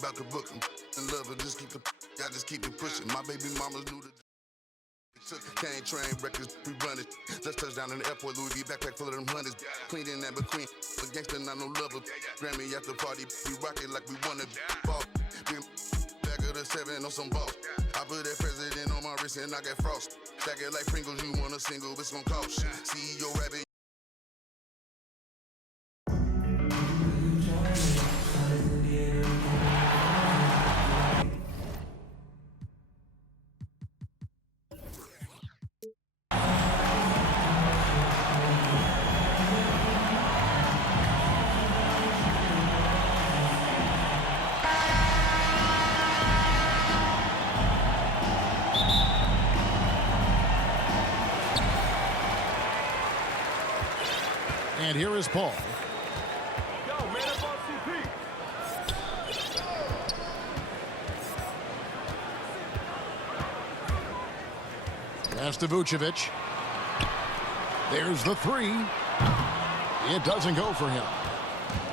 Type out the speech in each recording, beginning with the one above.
About to book him. And love her, just keep it pushing. My baby mamas knew the can't train records, we run it. Let's touch down in the airport, Louis V backpack full of them hundreds. Clean in that between, a gangster, not no lover. Grammy after party, we rock it like we wanna ball. Back of the 7 on some ball. I put that president on my wrist and I got frost. Stack it like Pringles, you want a single, it's gon' cost. CEO rabbit. And here is Paul. Yo, man, that's on CP. Pass to Vucevic. There's the three. It doesn't go for him.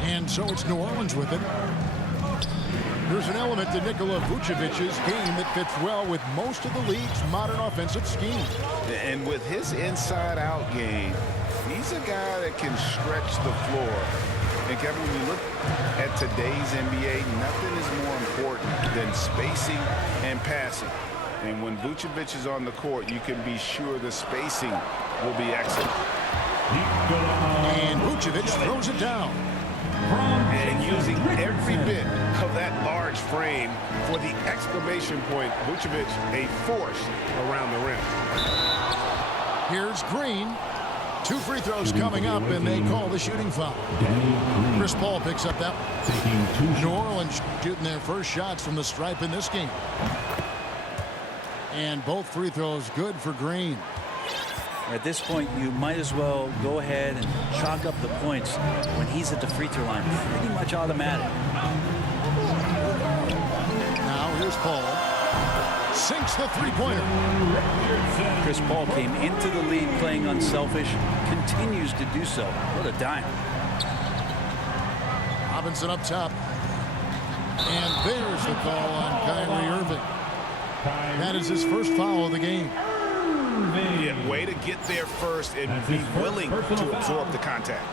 And so it's New Orleans with it. There's an element to Nikola Vucevic's game that fits well with most of the league's modern offensive scheme. And with his inside-out game, he's a guy that can stretch the floor. And Kevin, when you look at today's NBA, nothing is more important than spacing and passing. And when Vucevic is on the court, you can be sure the spacing will be excellent. And Vucevic throws it down. And using every bit of that large frame for the exclamation point, Vucevic a force around the rim. Here's Green. 2 free throws coming up, and they call the shooting foul. Chris Paul picks up that one. New Orleans shooting their first shots from the stripe in this game. And both free throws good for Green. At this point, you might as well go ahead and chalk up the points when he's at the free throw line. Pretty much automatic. Now here's Paul. Sinks the three-pointer. Chris Paul came into the lead playing unselfish, continues to do so. What a dime. Robinson up top. And there's the call on Kyrie Irving. That is his first foul of the game. Yeah, way to get there first and be willing to absorb the contact.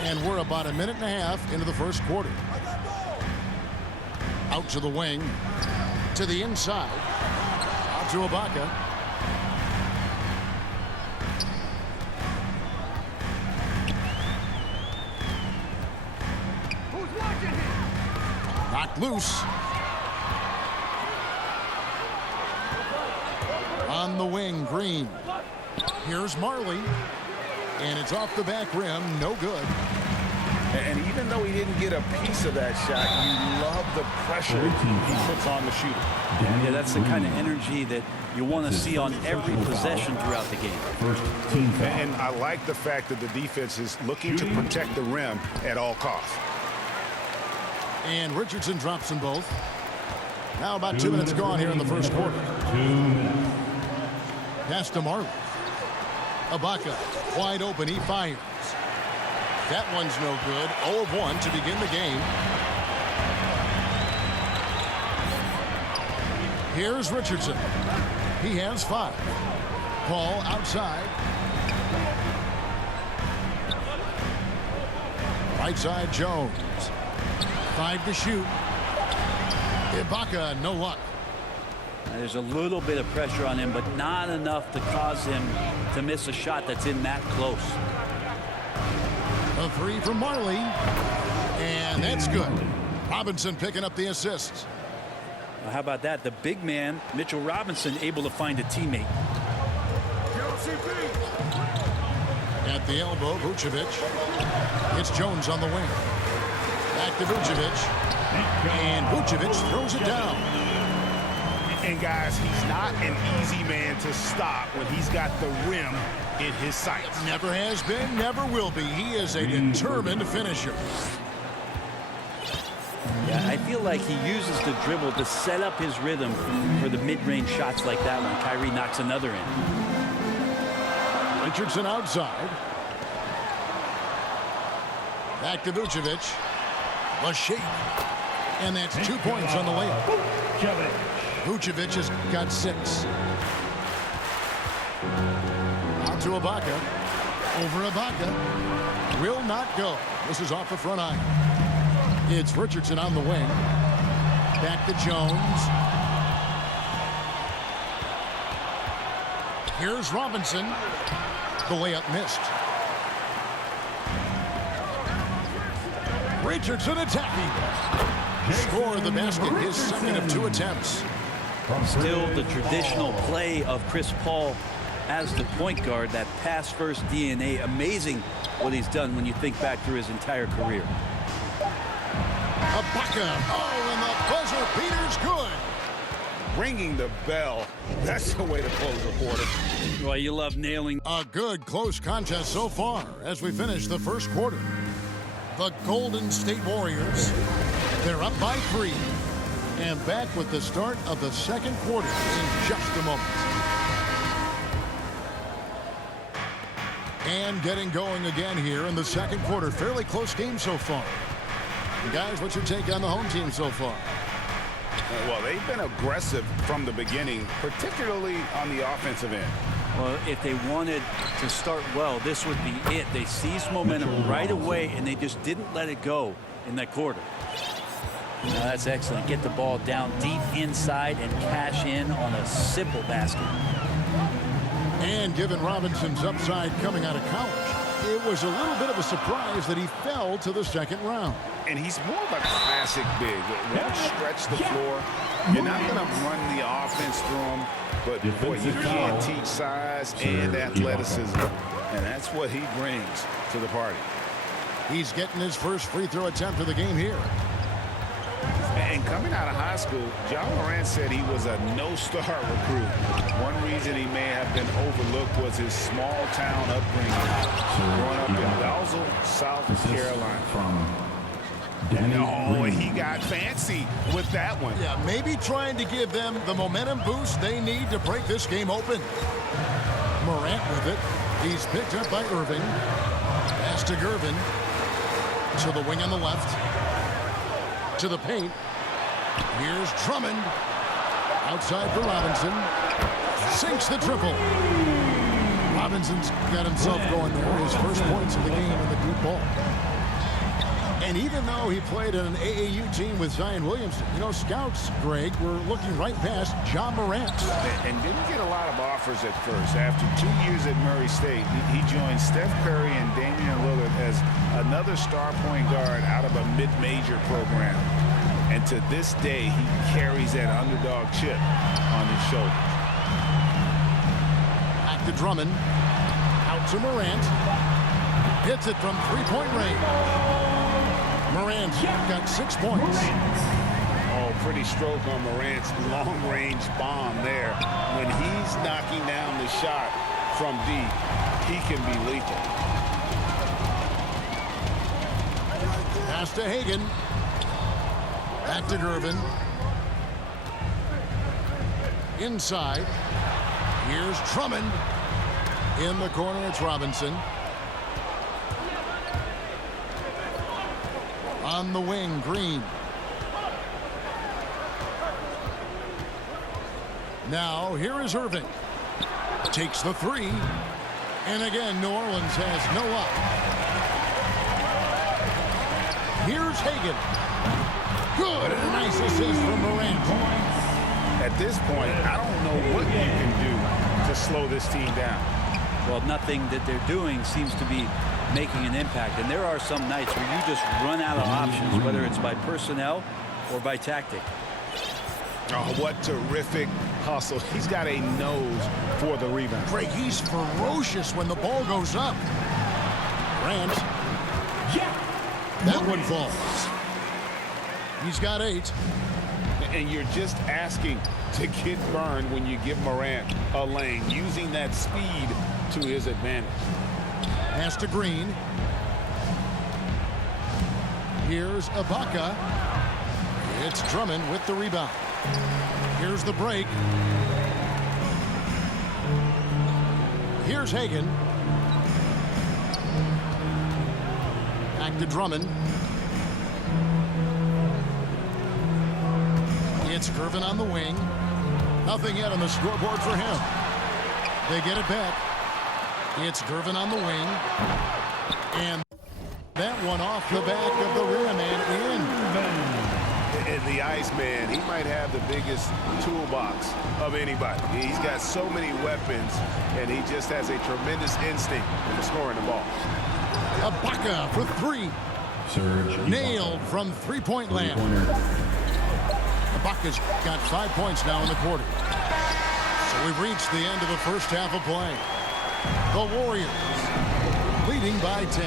And we're about a minute and a half into the first quarter. Out to the wing. To the inside. Out to Ibaka. Who's watching him? Knocked loose. On the wing, Green. Here's Marley. And it's off the back rim. No good. And even though he didn't get a piece of that shot, you love the pressure he puts on the shooter. Yeah, that's the kind of energy that you want to see on every possession throughout the game. And I like the fact that the defense is looking to protect the rim at all costs. And Richardson drops them both. Now about 2 minutes gone here in the first quarter. Pass to Marley. Ibaka wide open. He fires. That one's no good. 0 of 1 to begin the game. Here's Richardson. He has 5. Paul outside. Right side Jones. 5 to shoot. Ibaka, no luck. There's a little bit of pressure on him, but not enough to cause him to miss a shot that's in that close. A 3 from Marley. And that's good. Robinson picking up the assists. Well, how about that? The big man, Mitchell Robinson, able to find a teammate. At the elbow, Vucevic. It's Jones on the wing. Back to Vucevic. And Vucevic throws it down. And guys, he's not an easy man to stop when he's got the rim in his sights. Never has been, never will be. He is a determined finisher. Yeah, I feel like he uses the dribble to set up his rhythm for the mid-range shots like that one. Kyrie knocks another in. Richardson outside. Back to Vucevic. The shape. And that's 2 points on the layup. Vucevic has got 6. Out to Ibaka. Over Ibaka. Will not go. This is off the front iron. It's Richardson on the wing. Back to Jones. Here's Robinson. The layup missed. Richardson attacking. Scored the basket, his second of 2 attempts. Still the traditional play of Chris Paul as the point guard, that pass-first DNA. Amazing what he's done when you think back through his entire career. Ibaka. Oh, and the buzzer beater's good. Ringing the bell. That's the way to close a quarter. Well, you love nailing. A good close contest so far as we finish the first quarter. The Golden State Warriors, they're up by 3. And back with the start of the second quarter in just a moment. And getting going again here in the second quarter. Fairly close game so far. And guys, what's your take on the home team so far? Well, they've been aggressive from the beginning, particularly on the offensive end. Well, if they wanted to start well, this would be it. They seized momentum right away, and they just didn't let it go in that quarter. Now, that's excellent. Get the ball down deep inside and cash in on a simple basket. And given Robinson's upside coming out of college, it was a little bit of a surprise that he fell to the second round. And he's more of a classic big. Won't stretch the floor. You're not going to run the offense through him, but boy, you can't teach size and athleticism. And that's what he brings to the party. He's getting his first free throw attempt of the game here. And coming out of high school, John Morant said he was a no-star recruit. One reason he may have been overlooked was his small-town upbringing, growing up in Dalzell, South Carolina. Oh, he got fancy with that one. Yeah, maybe trying to give them the momentum boost they need to break this game open. Morant with it. He's picked up by Irving. Pass to Gervin. To the wing on the left. To the paint. Here's Drummond. Outside for Robinson. Sinks the triple. Robinson's got himself going there. His first points of the game in the deep ball. And even though he played on an AAU team with Zion Williamson, you know, scouts, Greg, were looking right past John Morant. And didn't get a lot of offers at first. After 2 years at Murray State, he joined Steph Curry and Damian Lillard as another star point guard out of a mid-major program. And to this day, he carries that underdog chip on his shoulders. Back to Drummond. Out to Morant. Hits it from three-point range. Morant's got 6 points. Oh, pretty stroke on Morant's long-range bomb there. When he's knocking down the shot from deep, he can be lethal. Pass to Hagan. Back to Gervin. Inside. Here's Drummond. In the corner, it's Robinson. On the wing, Green. Now, here is Irving. Takes the 3. And again, New Orleans has no luck. Here's Hagan. Good. And a nice assist from Morant. At this point, I don't know what you can do to slow this team down. Well, nothing that they're doing seems to be making an impact. And there are some nights where you just run out of options, whether it's by personnel or by tactic. Oh, what terrific hustle. He's got a nose for the rebound. Greg, he's ferocious when the ball goes up. Morant. That one falls. He's got 8. And you're just asking to get burned when you give Morant a lane, using that speed to his advantage. Pass to Green. Here's Ibaka. It's Drummond with the rebound. Here's the break. Here's Hagan. Back to Drummond. It's Gervin on the wing. Nothing yet on the scoreboard for him. They get it back. It's Gervin on the wing. And that one off the back of the rim and in. And the Iceman, he might have the biggest toolbox of anybody. He's got so many weapons, and he just has a tremendous instinct for scoring the ball. Ibaka for three. Nailed from three-point land. Ibaka's got 5 points now in the quarter. So we've reached the end of the first half of play. The Warriors leading by 10.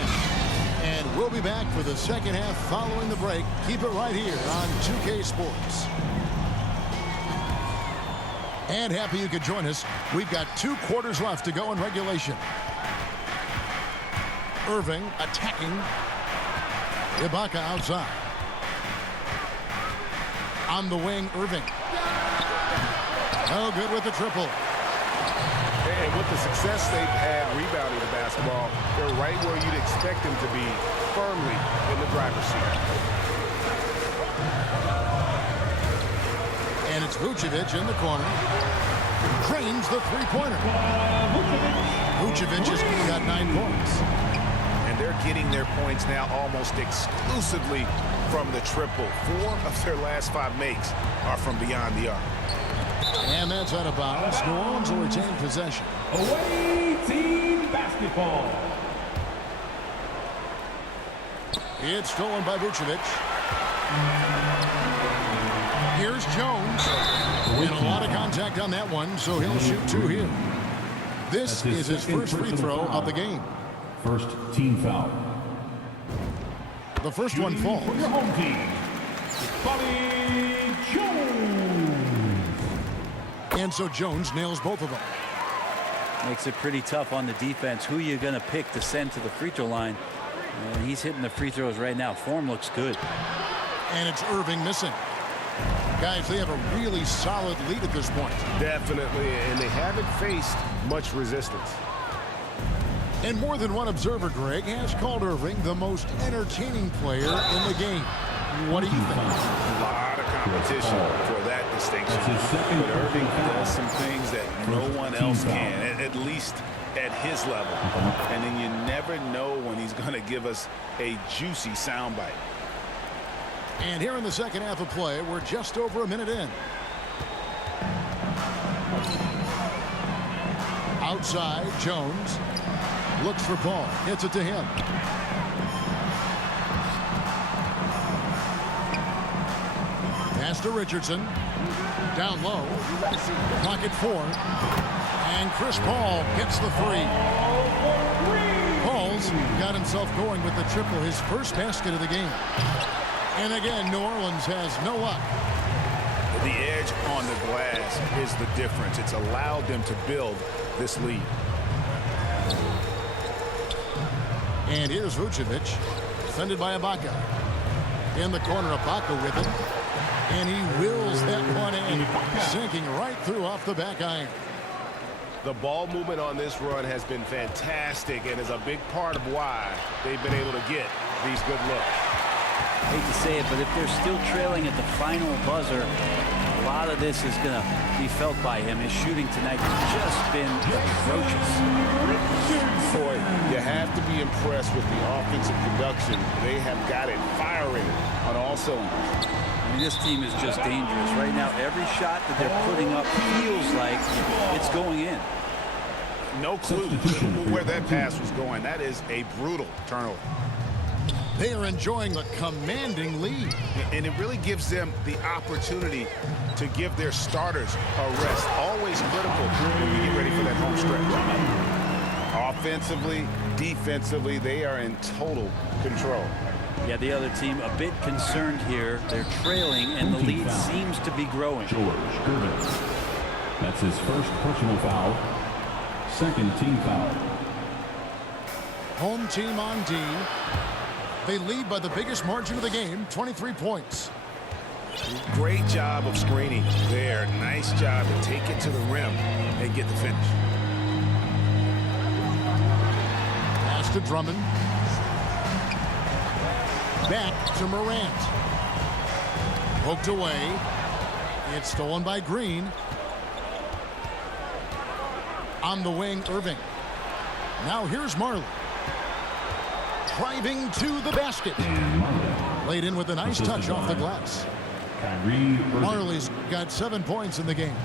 And we'll be back for the second half following the break. Keep it right here on 2K Sports. And happy you could join us. We've got 2 quarters left to go in regulation. Irving attacking. Ibaka outside. On the wing, Irving. Oh, good with the triple. And with the success they've had rebounding the basketball, they're right where you'd expect them to be, firmly in the driver's seat. And it's Vucevic in the corner. Drains the three-pointer. Vucevic has got 9 points. And they're getting their points now almost exclusively from the triple. 4 of their last 5 makes are from beyond the arc. And that's out of bounds. New Orleans will retain possession. Away team basketball. It's stolen by Vucevic. Here's Jones. And a lot of contact on that one, so he'll shoot 2 here. This is his first free throw of the game. First team foul. The first one falls. For your home team, Bobby Jones. And so Jones nails both of them. Makes it pretty tough on the defense. Who you going to pick to send to the free throw line? And he's hitting the free throws right now. Form looks good. And it's Irving missing. Guys, they have a really solid lead at this point. Definitely, and they haven't faced much resistance. And more than one observer, Greg, has called Irving the most entertaining player in the game. What do you think? A lot of competition for that distinction. But Irving does some things that no one else can, at least at his level. And then you never know when he's going to give us a juicy soundbite. And here in the second half of play, we're just over a minute in. Outside, Jones looks for Paul. Hits it to him. Pass to Richardson. Down low. Pocket 4. And Chris Paul gets the 3. Paul's got himself going with the triple, his first basket of the game. And again, New Orleans has no luck. The edge on the glass is the difference. It's allowed them to build this lead. And here's Vucevic, defended by Ibaka. In the corner, Ibaka with it. And he wills that one in, sinking right through off the back iron. The ball movement on this run has been fantastic and is a big part of why they've been able to get these good looks. I hate to say it, but if they're still trailing at the final buzzer, a lot of this is going to be felt by him. His shooting tonight has just been atrocious. Boy, you have to be impressed with the offensive production. They have got it firing on all cylinders. I mean, this team is just dangerous. Right now, every shot that they're putting up feels like it's going in. No clue where that pass was going. That is a brutal turnover. They are enjoying the commanding lead. And it really gives them the opportunity to give their starters a rest. Always critical when you get ready for that home stretch. Offensively, defensively, they are in total control. Yeah, the other team a bit concerned here. They're trailing, and the lead seems to be growing. George Gervin. That's his first personal foul. Second team foul. Home team on D. They lead by the biggest margin of the game, 23 points. Great job of screening there. Nice job to take it to the rim and get the finish. Pass to Drummond. Back to Morant. Poked away. It's stolen by Green. On the wing, Irving. Now here's Marley. Driving to the basket. Laid in with a nice touch off the glass. Marley's got 7 points in the game.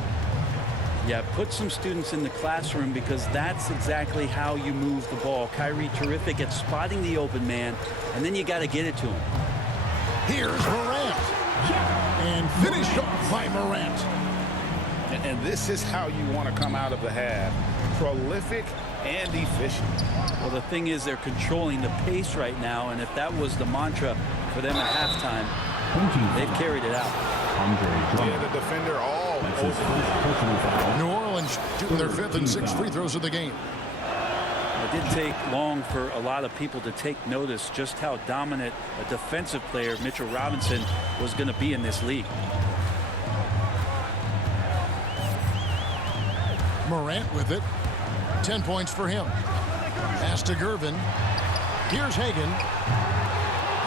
Yeah, put some students in the classroom because that's exactly how you move the ball. Kyrie terrific at spotting the open man, and then you got to get it to him. Here's Morant. And finished off by Morant. And this is how you want to come out of the half. Prolific and efficient. Well, the thing is they're controlling the pace right now, and if that was the mantra for them at halftime, they've carried it out. Yeah, the defender all over. New Orleans shooting their 5th and 6th free throws of the game. It didn't take long for a lot of people to take notice just how dominant a defensive player Mitchell Robinson was going to be in this league. Morant with it. 10 points for him. Pass to Gervin. Here's Hagan.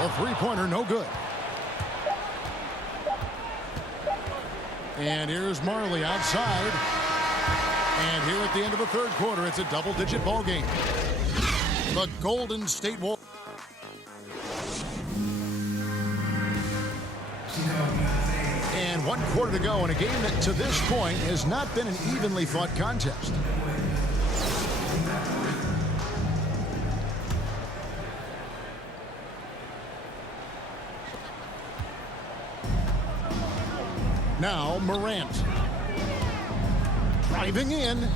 A three-pointer, no good. And here's Marley outside. And here at the end of the third quarter, it's a double-digit ball game. The Golden State Warriors. And 1 quarter to go in a game that to this point has not been an evenly fought contest. Now Morant. Driving in.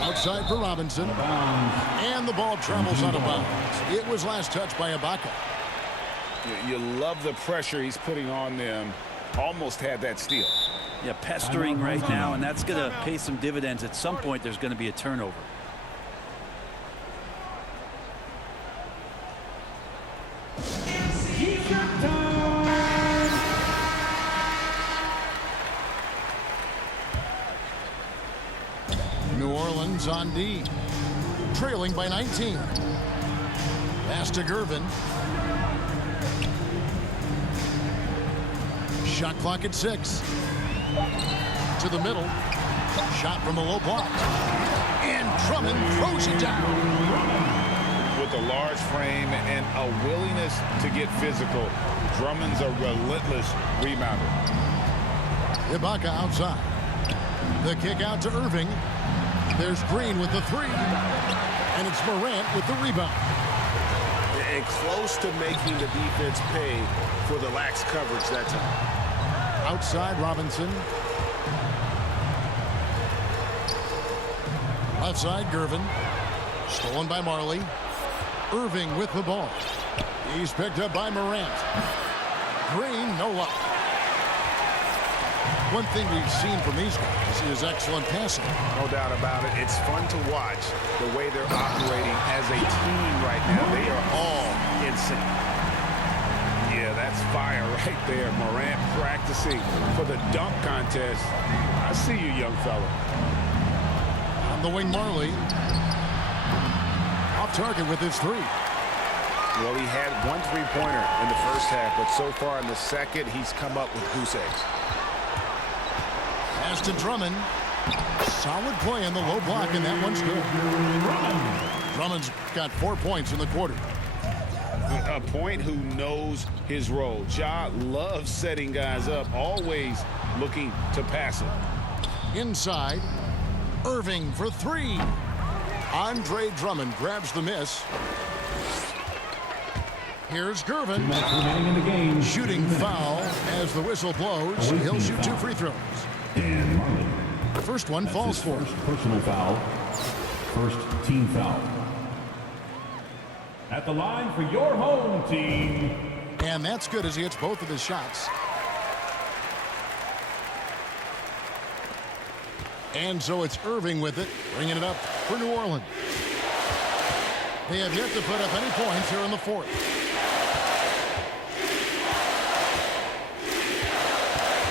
Outside for Robinson. And the ball travels out of bounds. It was last touched by Ibaka. You love the pressure he's putting on them. Almost had that steal. Yeah, pestering right now, and that's going to pay some dividends. At some point, there's going to be a turnover. New Orleans on D. Trailing by 19. Pass to Gervin. Shot clock at 6. To the middle. Shot from a low block. And Drummond throws it down. With a large frame and a willingness to get physical, Drummond's a relentless rebounder. Ibaka outside. The kick out to Irving. There's Green with the three. And it's Morant with the rebound. And close to making the defense pay for the lax coverage that time. Outside Robinson. Left side Gervin. Stolen by Marley. Irving with the ball. He's picked up by Morant. Green, no luck. One thing we've seen from these guys is excellent passing. No doubt about it. It's fun to watch the way they're operating as a team right now. They are all in sync. Yeah, that's fire right there. Morant practicing for the dunk contest. I see you, young fella. On the wing, Marley. Off target with his three. Well, he had 1 3-pointer in the first half, but so far in the second, he's come up with goose eggs. Pass to Drummond. Solid play in the low block, and that one's good. Drummond's got 4 points in the quarter. A point who knows his role. Ja loves setting guys up, always looking to pass it. Inside, Irving for three. Andre Drummond grabs the miss. Here's Gervin. Remaining in the game. Shooting foul as the whistle blows. He'll shoot 2 free throws. And Marley. The first one falls for him. First personal foul. First team foul. At the line for your home team. And that's good as he hits both of his shots. And so it's Irving with it, bringing it up for New Orleans. They have yet to put up any points here in the fourth.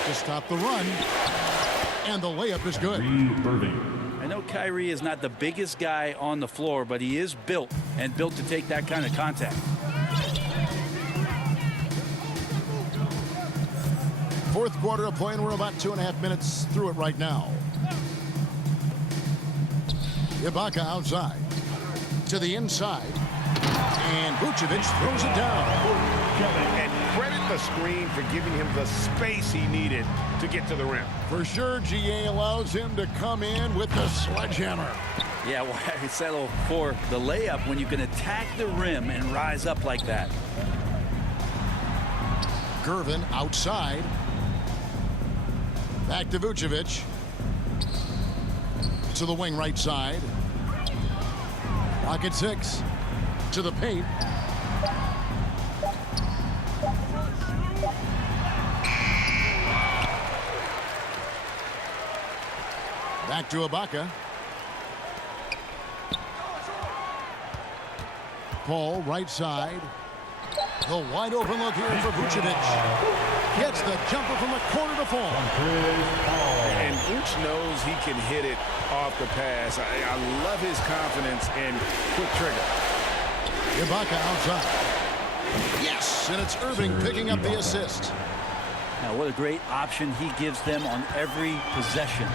To stop the run. And the layup is good. I know Kyrie is not the biggest guy on the floor, but he is built to take that kind of contact. fourth quarter of play, and we're about 2.5 minutes through it right now. Ibaka outside to the inside, and Vucevic throws it down. And credit the screen for giving him the space he needed to get to the rim. For sure, GA allows him to come in with the sledgehammer. Yeah, why settle for the layup when you can attack the rim and rise up like that? Gervin outside. Back to Vucevic. To the wing right side. Pocket 6. To the paint. Back to Ibaka. Paul, right side. The wide open look here for Vucevic. Gets the jumper from the corner to fall. And Vooch knows he can hit it off the pass. I love his confidence and quick trigger. Ibaka outside. Yes, and it's Irving picking up the assist. Now, what a great option he gives them on every possession.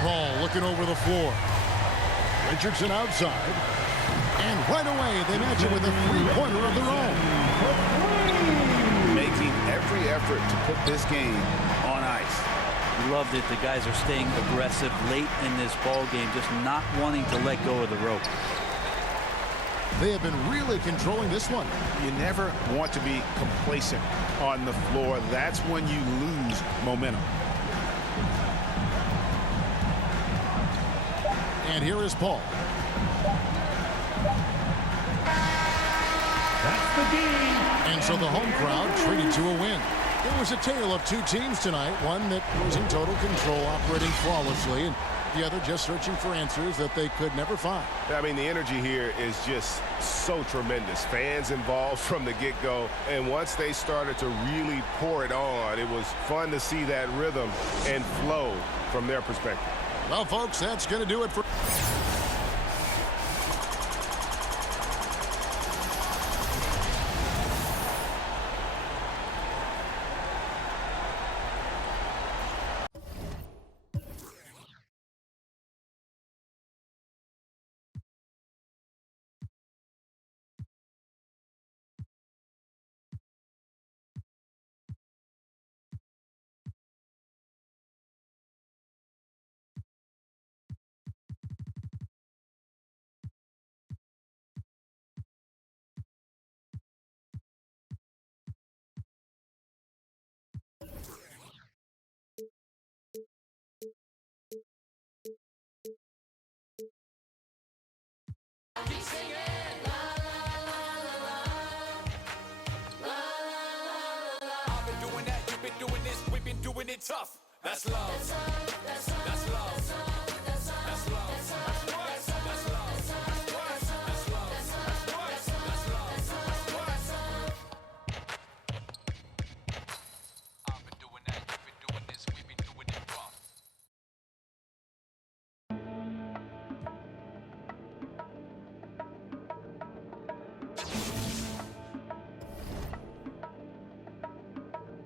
Paul looking over the floor. Richardson outside. And right away, they match it with a three-pointer of their own. Making every effort to put this game on ice. Love that the guys are staying aggressive late in this ball game, just not wanting to let go of the rope. They have been really controlling this one. You never want to be complacent on the floor. That's when you lose momentum. And here is Paul. That's the game. And so the home crowd treated to a win. It was a tale of two teams tonight, one that was in total control, operating flawlessly, and the other just searching for answers that they could never find. I mean, the energy here is just so tremendous. Fans involved from the get-go, and once they started to really pour it on, it was fun to see that rhythm and flow from their perspective. Well, folks, that's going to do it for... I've been doing that, you've been doing this, we've been doing it tough. That's love. That's love.